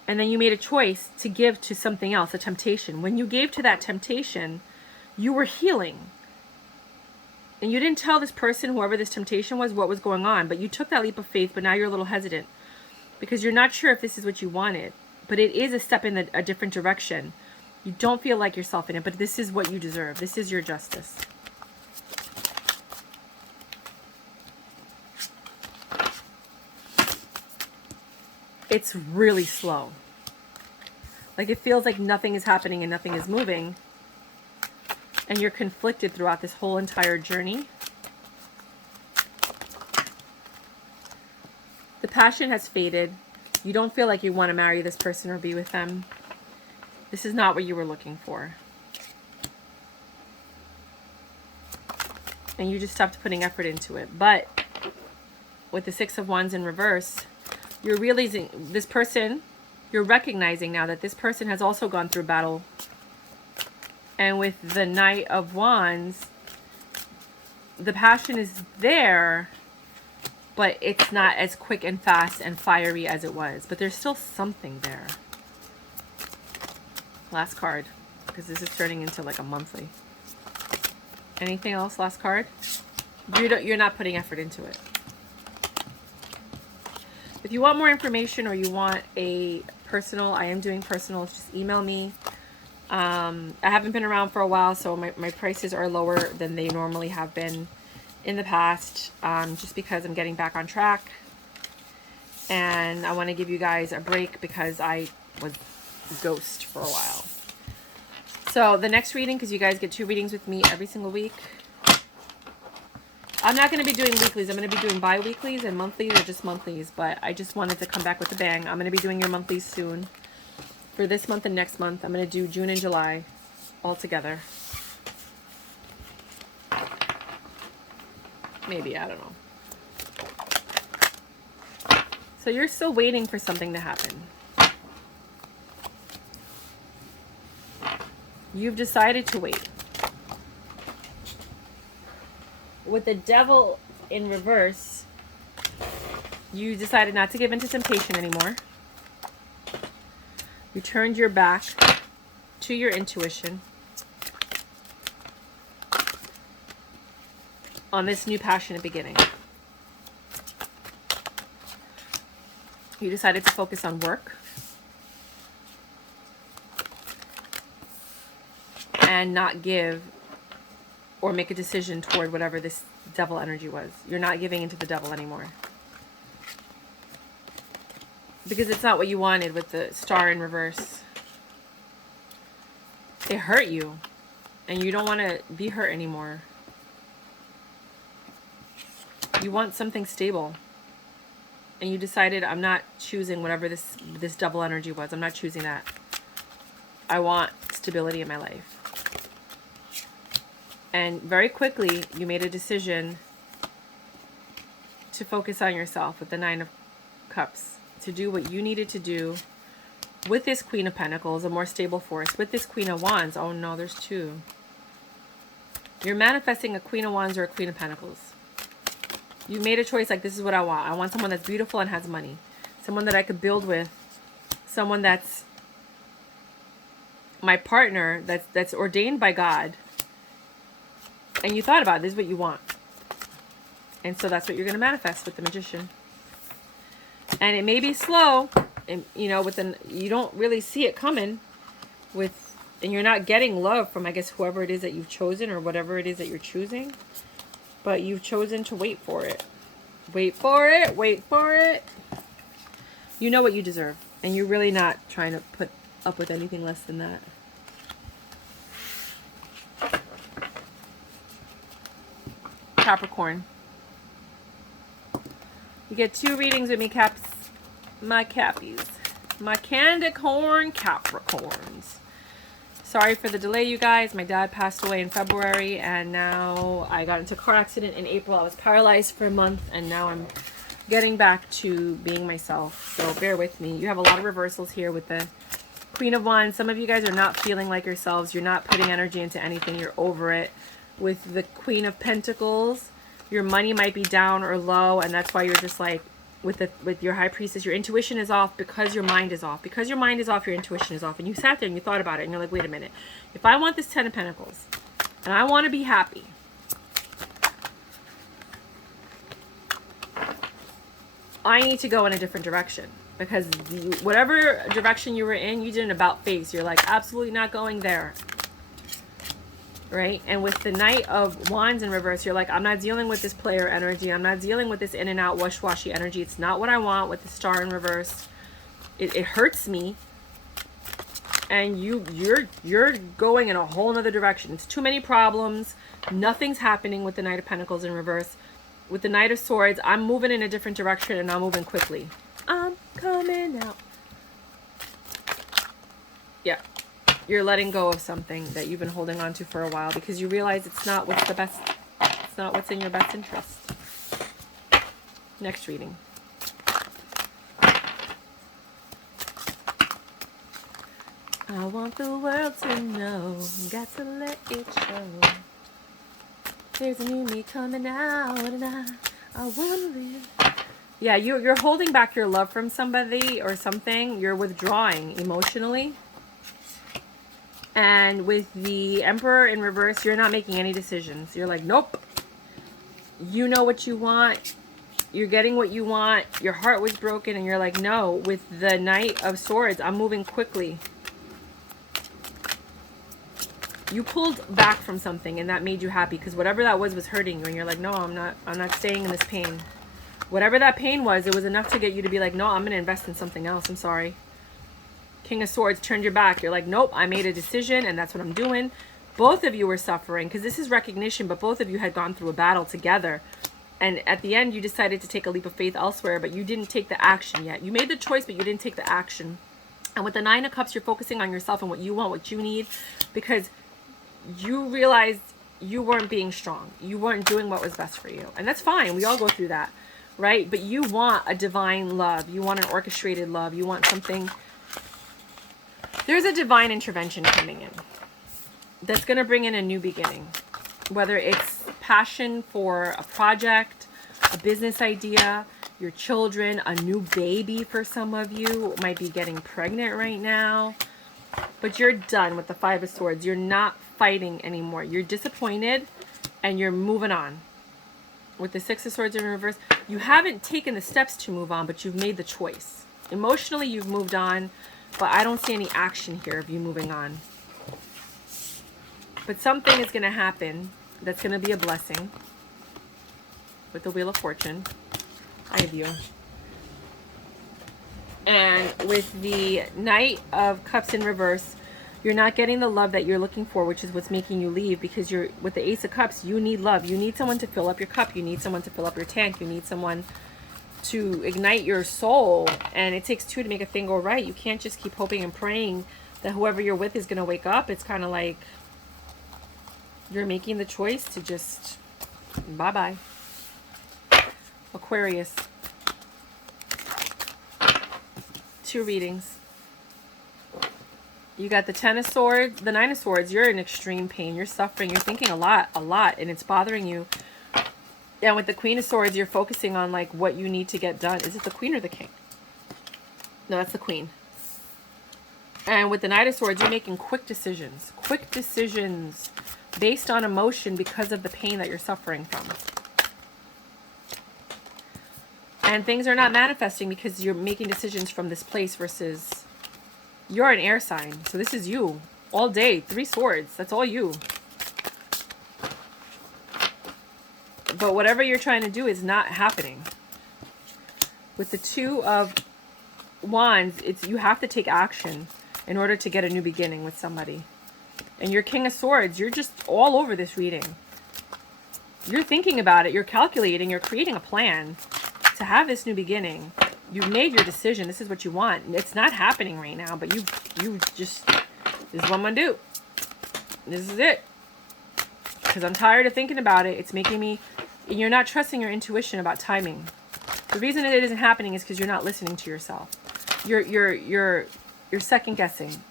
And then you made a choice to give to something else, a temptation. When you gave to that temptation, you were healing. And you didn't tell this person, whoever this temptation was, what was going on. But you took that leap of faith, but now you're a little hesitant. Because you're not sure if this is what you wanted. But it is a step in a different direction. You don't feel like yourself in it, but this is what you deserve. This is your justice. It's really slow. Like it feels like nothing is happening and nothing is moving. And you're conflicted throughout this whole entire journey. The passion has faded. You don't feel like you want to marry this person or be with them. This is not what you were looking for. And you just stopped putting effort into it. But with the 6 of Wands in reverse, you're realizing this person, you're recognizing now that this person has also gone through battle. And with the Knight of Wands, the passion is there, but it's not as quick and fast and fiery as it was. But there's still something there. Last card, because this is turning into like a monthly. Anything else? Last card? You're not putting effort into it. If you want more information or you want a personal, I am doing personals, just email me. I haven't been around for a while, so my prices are lower than they normally have been in the past, just because I'm getting back on track. And I want to give you guys a break because I was ghost for a while. So the next reading, because you guys get 2 readings with me every single week. I'm not going to be doing weeklies. I'm going to be doing bi-weeklies and monthlies or just monthlies. But I just wanted to come back with a bang. I'm going to be doing your monthlies soon. For this month and next month, I'm going to do June and July all together. Maybe, I don't know. So you're still waiting for something to happen. You've decided to wait. With the Devil in reverse, you decided not to give in to temptation anymore. You turned your back to your intuition on this new passionate beginning. You decided to focus on work and not give or make a decision toward whatever this devil energy was. You're not giving into the devil anymore. Because it's not what you wanted with the Star in reverse. It hurt you. And you don't want to be hurt anymore. You want something stable. And you decided, I'm not choosing whatever this double energy was. I'm not choosing that. I want stability in my life. And very quickly, you made a decision to focus on yourself with the 9 of Cups. To do what you needed to do with this Queen of Pentacles, a more stable force. With this Queen of Wands, oh no, there's two. You're manifesting a Queen of Wands or a Queen of Pentacles. You made a choice like, this is what I want. I want someone that's beautiful and has money. Someone that I could build with. Someone that's my partner, that's ordained by God. And you thought about it. This is what you want. And so that's what you're going to manifest with the Magician. And it may be slow. And, you know, you don't really see it coming. And you're not getting love from, I guess, whoever it is that you've chosen or whatever it is that you're choosing. But you've chosen to wait for it. Wait for it. Wait for it. You know what you deserve. And you're really not trying to put up with anything less than that. Capricorn. You get 2 readings with me, Caps. My Cappies. My candy corn Capricorns. Sorry for the delay, you guys. My dad passed away in February, and now I got into a car accident in April. I was paralyzed for a month, and now I'm getting back to being myself. So bear with me. You have a lot of reversals here with the Queen of Wands. Some of you guys are not feeling like yourselves. You're not putting energy into anything. You're over it. With the Queen of Pentacles, your money might be down or low, and that's why you're just like, with your High Priestess, your intuition is off because your mind is off. Because your mind is off, your intuition is off. And you sat there and you thought about it, and you're like, wait a minute. If I want this 10 of Pentacles, and I want to be happy, I need to go in a different direction. Because whatever direction you were in, you did an about face. You're like, absolutely not going there. Right? And with the Knight of Wands in reverse, you're like, I'm not dealing with this player energy. I'm not dealing with this in and out wash-washy energy. It's not what I want with the Star in reverse. It hurts me. And you're going in a whole nother direction. It's too many problems. Nothing's happening with the Knight of Pentacles in reverse. With the Knight of Swords, I'm moving in a different direction, and I'm moving quickly. I'm coming out. Yeah. You're letting go of something that you've been holding on to for a while because you realize it's not what's it's not what's in your best interest. Next reading. I want the world to know, got to let it show. There's a new me coming out, and I want to live. Yeah, you're holding back your love from somebody or something. You're withdrawing emotionally. And with the Emperor in reverse, you're not making any decisions. You're like, nope. You know what you want. You're getting what you want. Your heart was broken, and you're like, no. With the Knight of Swords, I'm moving quickly. You pulled back from something, and that made you happy because whatever that was hurting you, and you're like, no, I'm not staying in this pain. Whatever that pain was, it was enough to get you to be like, no, I'm going to invest in something else. I'm sorry. King of Swords turned your back. You're like, nope, I made a decision, and that's what I'm doing. Both of you were suffering because this is recognition, but both of you had gone through a battle together. And at the end, you decided to take a leap of faith elsewhere, but you didn't take the action yet. You made the choice, but you didn't take the action. And with the Nine of Cups, you're focusing on yourself and what you want, what you need, because you realized you weren't being strong. You weren't doing what was best for you. And that's fine. We all go through that, right? But you want a divine love. You want an orchestrated love. You want something. There's a divine intervention coming in that's going to bring in a new beginning. Whether it's passion for a project, a business idea, your children, a new baby for some of you might be getting pregnant right now. But you're done with the Five of Swords. You're not fighting anymore. You're disappointed and you're moving on. With the Six of Swords in reverse, you haven't taken the steps to move on, but you've made the choice. Emotionally, you've moved on, but I don't see any action here of you moving on. But something is going to happen that's going to be a blessing. With the Wheel of Fortune. I have you. And with the Knight of Cups in reverse, you're not getting the love that you're looking for, which is what's making you leave. Because you're with the Ace of Cups, you need love. You need someone to fill up your cup. You need someone to fill up your tank. You need someone to ignite your soul. And it takes two to make a thing go right. You can't just keep hoping and praying that whoever you're with is going to wake up. It's kind of like you're making the choice to just bye-bye. Aquarius. 2 readings. You got the Ten of Swords, the Nine of Swords. You're in extreme pain. You're suffering. You're thinking a lot, and it's bothering you. And with the Queen of Swords, you're focusing on like what you need to get done. Is it the Queen or the King? No, that's the Queen. And with the Knight of Swords, you're making quick decisions based on emotion because of the pain that you're suffering from. And things are not manifesting because you're making decisions from this place versus you're an air sign. So this is you all day. 3 swords. That's all you. But whatever you're trying to do is not happening. With the Two of Wands, you have to take action in order to get a new beginning with somebody. And your King of Swords, you're just all over this reading. You're thinking about it. You're calculating. You're creating a plan to have this new beginning. You've made your decision. This is what you want. It's not happening right now, but you just, this is what I'm going to do. This is it. Because I'm tired of thinking about it. It's making me, you're not trusting your intuition about timing. The reason that it isn't happening is because you're not listening to yourself. You're second guessing.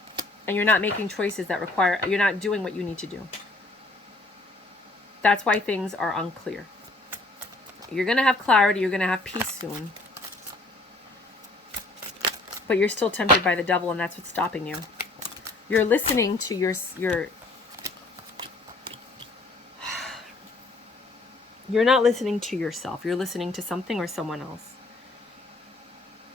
And you're not making choices that require, you're not doing what you need to do. That's why things are unclear. You're going to have clarity. You're going to have peace soon. But you're still tempted by the devil, and that's what's stopping you. You're listening to your you're not listening to yourself. You're listening to something or someone else.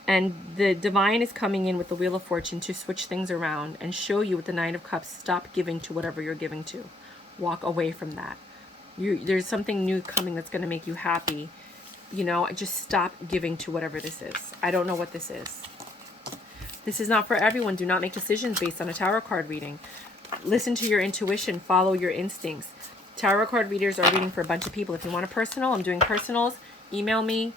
And the divine is coming in with the Wheel of Fortune to switch things around and show you with the Nine of Cups, stop giving to whatever you're giving to. Walk away from that. There's something new coming that's going to make you happy. You know, just stop giving to whatever this is. I don't know what this is. This is not for everyone. Do not make decisions based on a tarot card reading. Listen to your intuition. Follow your instincts. Tarot card readers are reading for a bunch of people. If you want a personal, I'm doing personals. Email me.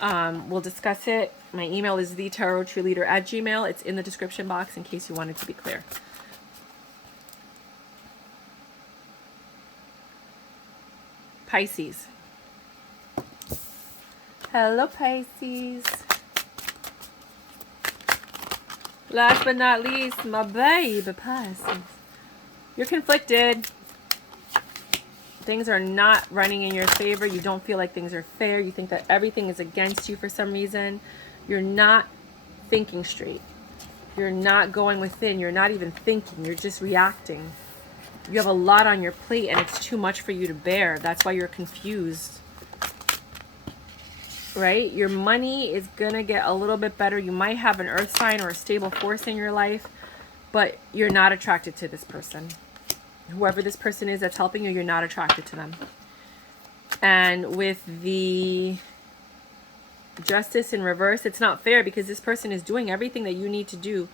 We'll discuss it. My email is thetarotcheerleader@gmail.com. It's in the description box in case you wanted to be clear. Pisces. Hello, Pisces. Last but not least, my baby Pisces. You're conflicted. Things are not running in your favor. You don't feel like things are fair. You think that everything is against you for some reason. You're not thinking straight. You're not going within. You're not even thinking. You're just reacting. You have a lot on your plate and it's too much for you to bear. That's why you're confused. Right? Your money is going to get a little bit better. You might have an earth sign or a stable force in your life, but you're not attracted to this person. Whoever this person is that's helping you, you're not attracted to them. And with the Justice in reverse, it's not fair because this person is doing everything that you need to do.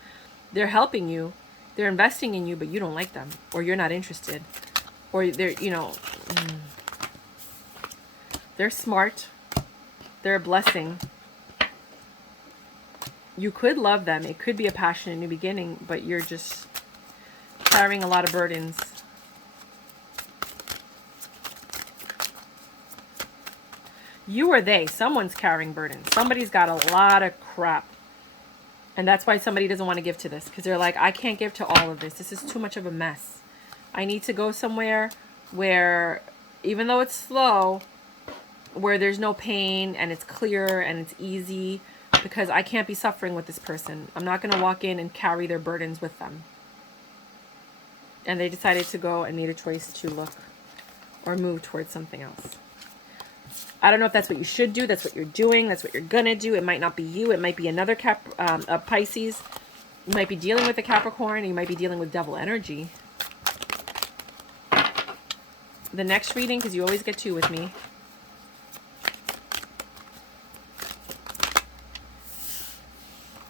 They're helping you. They're investing in you, but you don't like them. Or you're not interested. Or they're, you know, they're smart. They're a blessing. You could love them. It could be a passionate new beginning, but you're just carrying a lot of burdens. You or they, someone's carrying burdens. Somebody's got a lot of crap. And that's why somebody doesn't want to give to this. Because they're like, I can't give to all of this. This is too much of a mess. I need to go somewhere where, even though it's slow, where there's no pain and it's clear and it's easy. Because I can't be suffering with this person. I'm not going to walk in and carry their burdens with them. And they decided to go and made a choice to look or move towards something else. I don't know if that's what you should do. That's what you're doing. That's what you're going to do. It might not be you. It might be another Pisces. You might be dealing with a Capricorn. You might be dealing with devil energy. The next reading, because you always get 2 with me.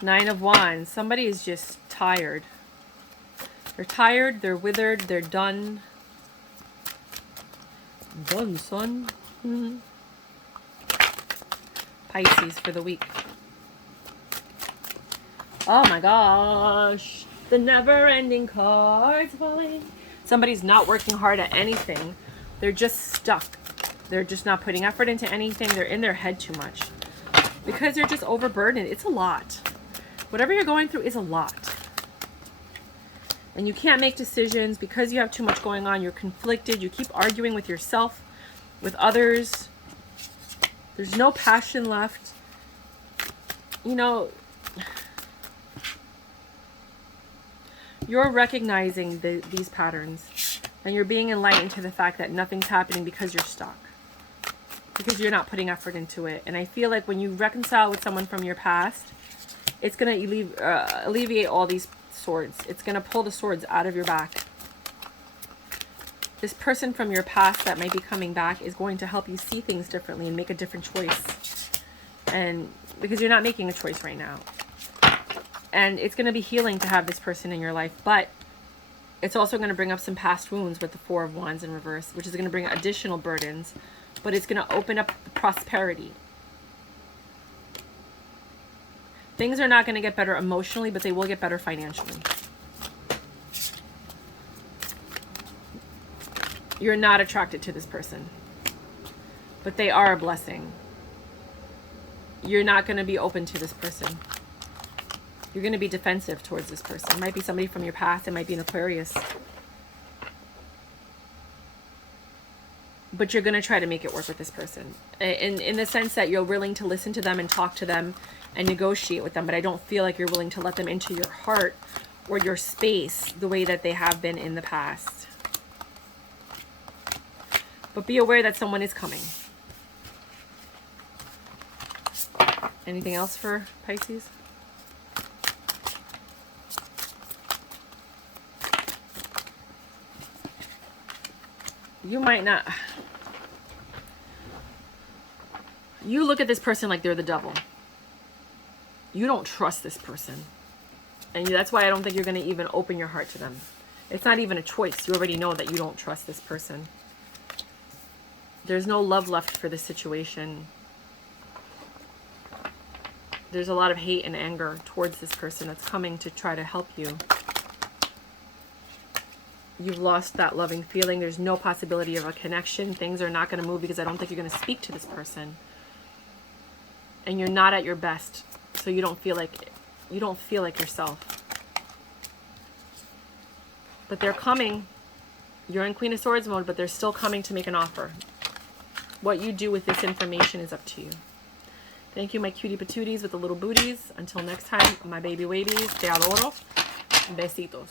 Nine of Wands. Somebody is just tired. They're tired. They're withered. They're done. Done, son. Mm-hmm. Pisces for the week. Oh my gosh. The never-ending cards falling. Somebody's not working hard at anything. They're just stuck. They're just not putting effort into anything. They're in their head too much. Because they're just overburdened. It's a lot. Whatever you're going through is a lot. And you can't make decisions because you have too much going on. You're conflicted. You keep arguing with yourself, with others. There's no passion left. You know, you're recognizing these patterns, and you're being enlightened to the fact that nothing's happening because you're stuck, because you're not putting effort into it. And I feel like when you reconcile with someone from your past, it's going to alleviate all these swords. It's going to pull the swords out of your back. This person from your past that might be coming back is going to help you see things differently and make a different choice. And because you're not making a choice right now. And it's going to be healing to have this person in your life, but it's also going to bring up some past wounds with the Four of Wands in reverse, which is going to bring additional burdens, but it's going to open up prosperity. Things are not going to get better emotionally, but they will get better financially. You're not attracted to this person, but they are a blessing. You're not going to be open to this person. You're going to be defensive towards this person. It might be somebody from your past. It might be an Aquarius. But you're going to try to make it work with this person. In the sense that you're willing to listen to them and talk to them and negotiate with them. But I don't feel like you're willing to let them into your heart or your space the way that they have been in the past. But be aware that someone is coming. Anything else for Pisces? You might not. You look at this person like they're the devil. You don't trust this person. And that's why I don't think you're going to even open your heart to them. It's not even a choice. You already know that you don't trust this person. There's no love left for this situation. There's a lot of hate and anger towards this person that's coming to try to help you. You've lost that loving feeling. There's no possibility of a connection. Things are not going to move because I don't think you're going to speak to this person. And you're not at your best. So you don't feel like yourself. But they're coming. You're in Queen of Swords mode, but they're still coming to make an offer. What you do with this information is up to you. Thank you, my cutie patooties with the little booties. Until next time, my baby wabies. Te adoro. Besitos.